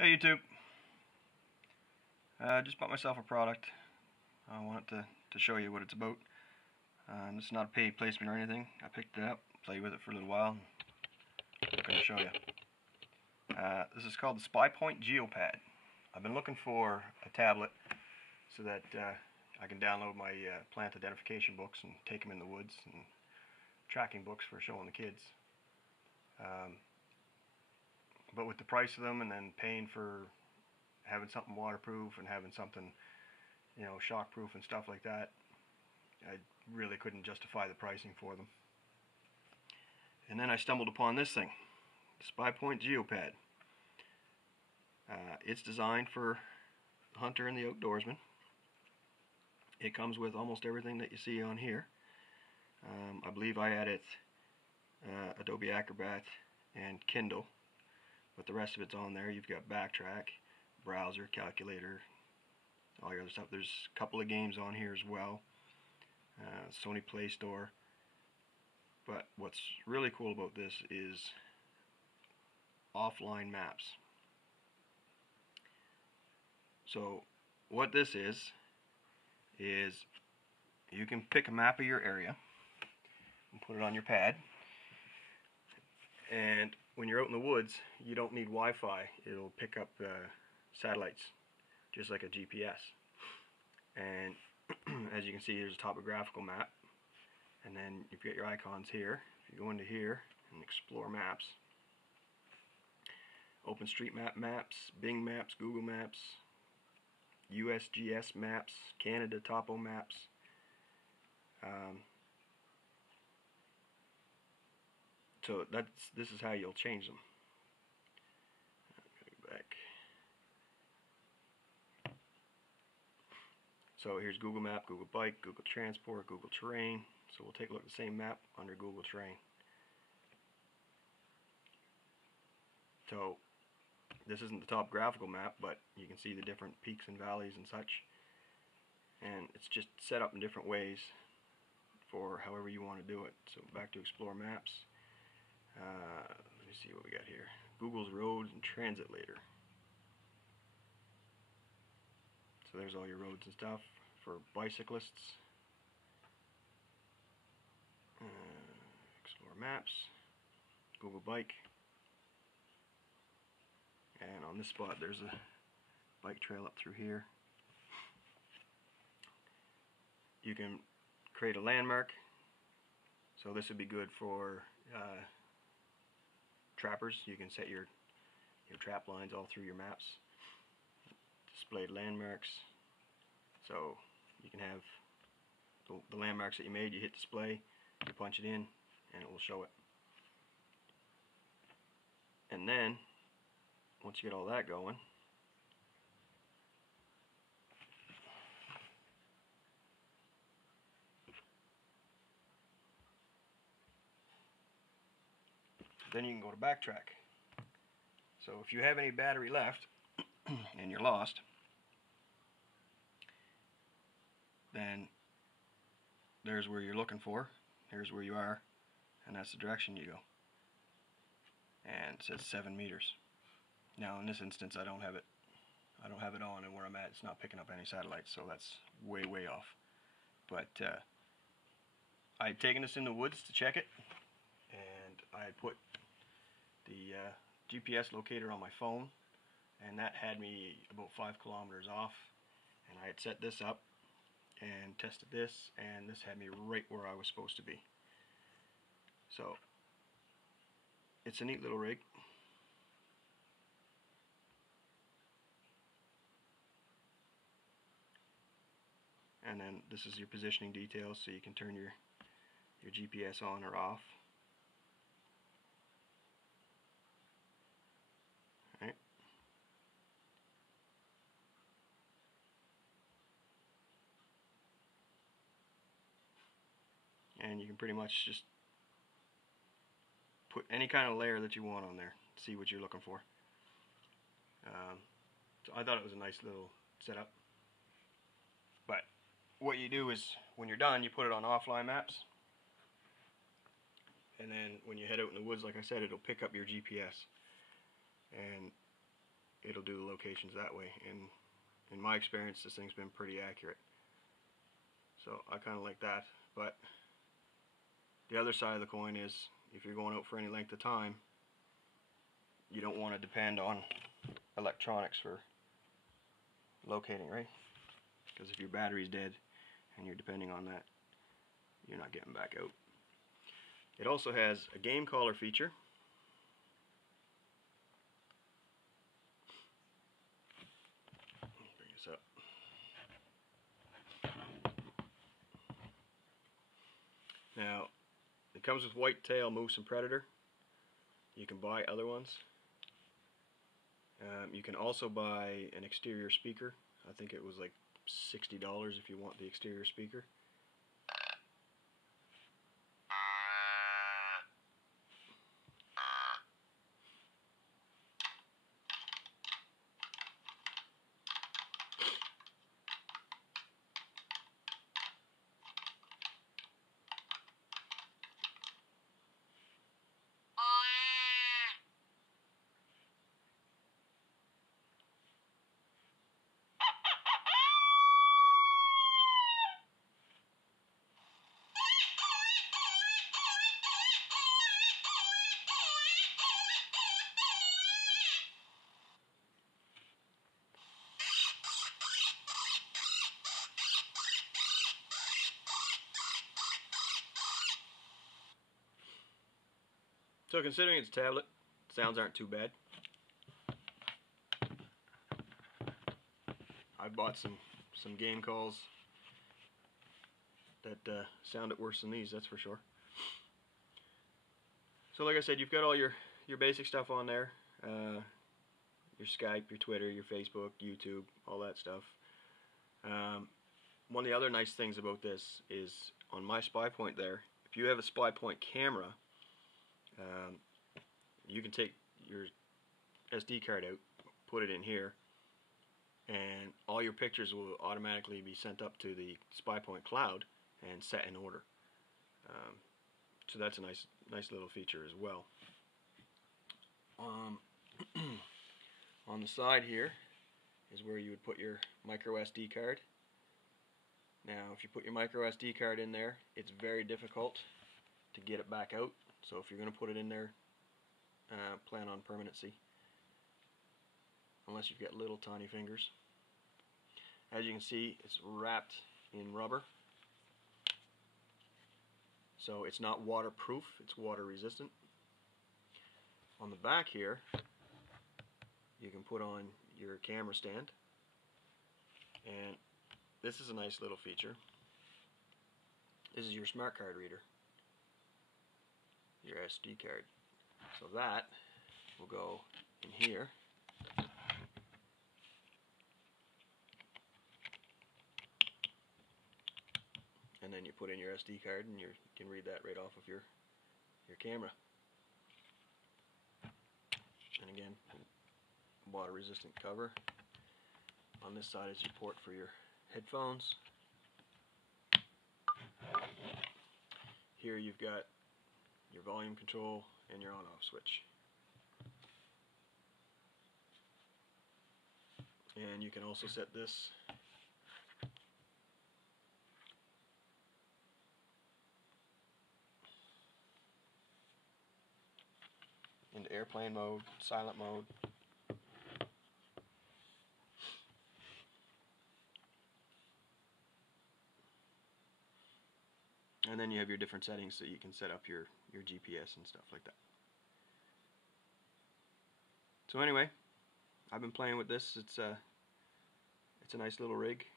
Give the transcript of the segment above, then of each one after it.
Hey YouTube, just bought myself a product. I wanted to show you what it's about. This is not a paid placement or anything. I picked it up, played with it for a little while, I'm going to show you. This is called the spypoint geopad. I've been looking for a tablet so that I can download my plant identification books and take them in the woods, and tracking books for showing the kids. But with the price of them and then paying for having something waterproof and having something, shockproof and stuff like that, I really couldn't justify the pricing for them. And then I stumbled upon this thing, the spypoint geopad. It's designed for the hunter and the outdoorsman. It comes with almost everything that you see on here. I believe I added Adobe Acrobat and Kindle, but the rest of it's on there. You've got Backtrack, browser, calculator, all your other stuff. There's a couple of games on here as well. Sony Play Store. But what's really cool about this is offline maps. So what this is you can pick a map of your area and put it on your pad, and when you're out in the woods you don't need Wi-Fi. It'll pick up satellites just like a GPS. And as you can see, there's a topographical map, and then you've got your icons here. If you go into here and explore maps, OpenStreetMap maps, Bing Maps, Google Maps, USGS maps, Canada Topo maps. So this is how you'll change them. Go back. So here's Google Map, Google Bike, Google Transport, Google Terrain. So we'll take a look at the same map under Google Terrain. So this isn't the topographical map, but you can see the different peaks and valleys and such. And it's just set up in different ways for however you want to do it. So back to Explore Maps. Let me see what we got here. Google's Roads and Transit later. So there's all your roads and stuff for bicyclists. Explore Maps, Google Bike, and on this spot there's a bike trail up through here. You can create a landmark, so this would be good for trappers. You can set your trap lines all through your maps. Displayed landmarks, so you can have the landmarks that you made. You hit display, you punch it in, and it will show it. And then once you get all that going, then you can go to Backtrack. So if you have any battery left and you're lost, then there's where you're looking for. Here's where you are, and that's the direction you go. And it says 7 meters. Now in this instance I don't have it on, and where I'm at it's not picking up any satellites, so that's way off. But I had taken this in the woods to check it, and I had put the GPS locator on my phone, and that had me about 5 kilometers off, and I had set this up and tested this, and this had me right where I was supposed to be. So it's a neat little rig. And then this is your positioning details, so you can turn your GPS on or off. Right. And you can pretty much just put any kind of layer that you want on there, see what you're looking for. So I thought it was a nice little setup. But what you do is, when you're done, you put it on offline maps, and then when you head out in the woods, like I said, it'll pick up your GPS. And it'll do the locations that way. And in my experience, this thing's been pretty accurate. So I kind of like that. But the other side of the coin is, if you're going out for any length of time, you don't want to depend on electronics for locating, right? Because if your battery's dead and you're depending on that, you're not getting back out. It also has a game caller feature. Let me bring this up. Now, it comes with whitetail, moose, and predator. You can buy other ones. You can also buy an exterior speaker. I think it was like $60 if you want the exterior speaker. So considering it's a tablet, sounds aren't too bad. I bought some game calls that sounded worse than these, that's for sure. So like I said, you've got all your basic stuff on there. Your Skype, your Twitter, your Facebook, YouTube, all that stuff. One of the other nice things about this is on my spypoint there, if you have a spypoint camera, you can take your SD card out, put it in here, and all your pictures will automatically be sent up to the spypoint cloud and set in order. So that's a nice little feature as well. On the side here is where you would put your micro SD card. Now, if you put your micro SD card in there, it's very difficult to get it back out. So if you're going to put it in there, plan on permanency, unless you've got little tiny fingers. As you can see, it's wrapped in rubber, so it's not waterproof, it's water resistant. On the back here, you can put on your camera stand, and this is a nice little feature. This is your smart card reader, your SD card. So that will go in here. And then you put in your SD card and you can read that right off of your camera. And again, water resistant cover. On this side is your port for your headphones. Here you've got your volume control and your on-off switch. And you can also set this into airplane mode, silent mode. And then you have your different settings so you can set up your GPS and stuff like that. So anyway, I've been playing with this. It's a nice little rig.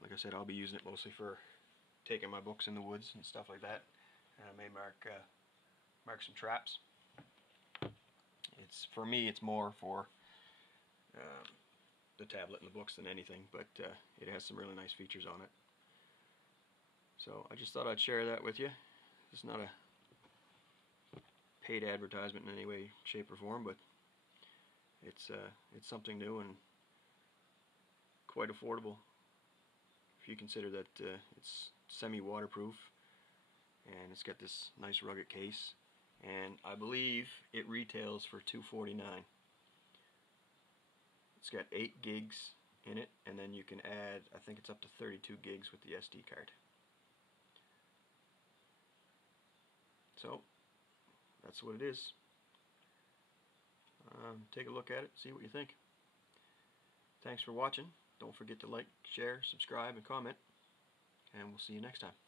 Like I said, I'll be using it mostly for taking my books in the woods and stuff like that. And I may mark some traps. For me, it's more for the tablet and the books than anything, but it has some really nice features on it. So I just thought I'd share that with you. It's not a paid advertisement in any way, shape, or form, but it's something new and quite affordable if you consider that it's semi-waterproof and it's got this nice rugged case, and I believe it retails for $249. It's got 8 gigs in it, and then you can add, I think it's up to 32 gigs with the SD card. So that's what it is. Take a look at it, see what you think. Thanks for watching. Don't forget to like, share, subscribe, and comment, and we'll see you next time.